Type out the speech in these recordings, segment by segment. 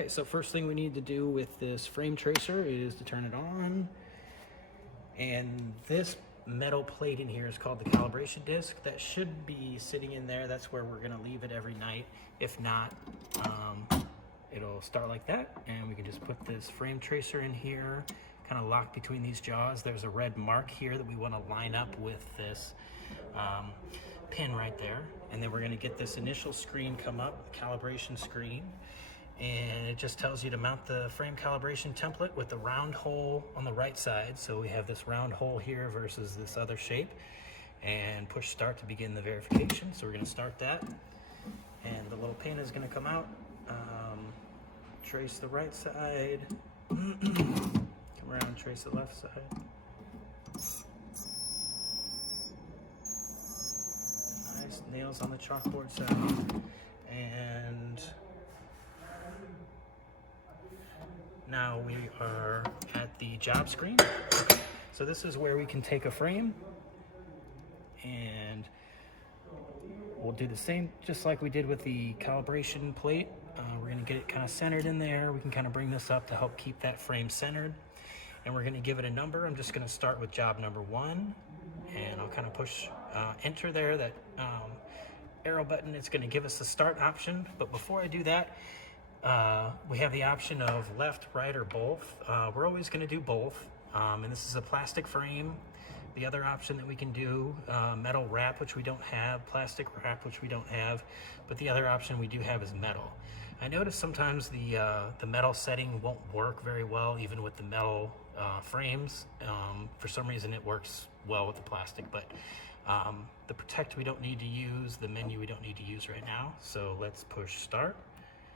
Okay, so first thing we need to do with this frame tracer is to turn it on. And this metal plate in here is called the calibration disc. That should be sitting in there. That's where we're gonna leave it every night. If not, it'll start like that. And we can just put this frame tracer in here, kind of lock between these jaws. There's a red mark here that we wanna line up with this pin right there. And then we're gonna get this initial screen come up, the calibration screen. And it just tells you to mount the frame calibration template with the round hole on the right side. So we have this round hole here versus this other shape, and push start to begin the verification. So we're going to start that, and the little pin is going to come out. Trace the right side, come around, trace the left side. Nice nails on the chalkboard side. And now we are at the job screen. So this is where we can take a frame, and we'll do the same just like we did with the calibration plate. We're gonna get it kind of centered in there. We can kind of bring this up to help keep that frame centered, and we're gonna give it a number. I'm just gonna start with job number 1, and I'll kind of push enter there, that arrow button. It's gonna give us the start option, but before I do that, we have the option of left, right, or both. We're always going to do both, and this is a plastic frame. The other option that we can do, metal wrap, which we don't have, plastic wrap, which we don't have, but the other option we do have is metal. I notice sometimes the metal setting won't work very well, even with the metal frames. For some reason it works well with the plastic, but the protect we don't need to use, the menu we don't need to use right now. So let's push start.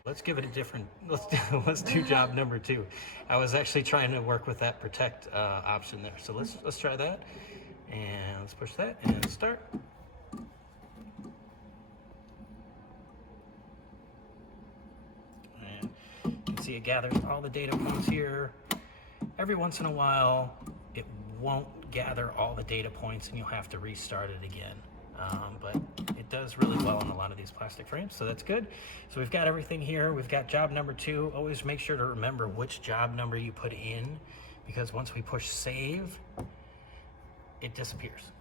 Let's give it a different, let's do job number 2. I was actually trying to work with that protect option there. So let's try that, and let's push that and start. And you can see it gathers all the data points here. Every once in a while, it won't gather all the data points and you'll have to restart it again. But it does really well on a lot of these plastic frames, so that's good. So we've got everything here. We've got job number 2. Always make sure to remember which job number you put in, because once we push save, it disappears.